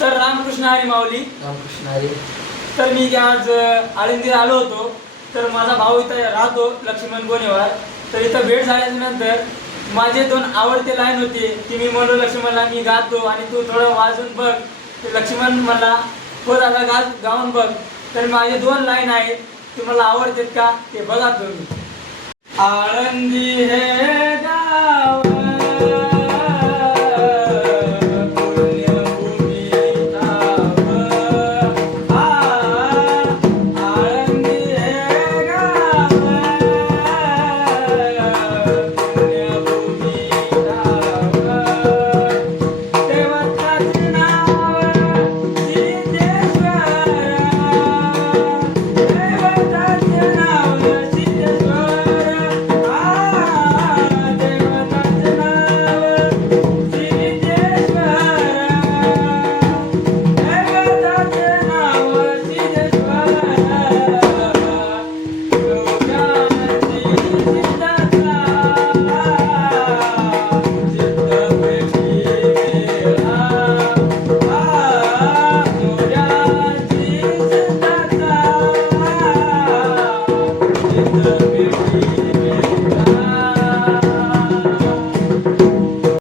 तर रामकृष्ण हरी माऊली. रामकृष्ण हरी. तर मी आज आळंदीला आलो होतो. तर माझा भाऊ इथं राहतो लक्ष्मण गोनेवार. तर इथं भेट झाल्यानंतर माझे 2 आवडते लाईन होते की मी म्हणलो लक्ष्मणला मी गातो आणि तू थोडं वाजून बघ. तर लक्ष्मण मला हो दादा गाऊन बघ. तर माझे 2 लाईन आहेत ते मला आवडतात का ते बघा तुम्ही. आळंदी हे गाव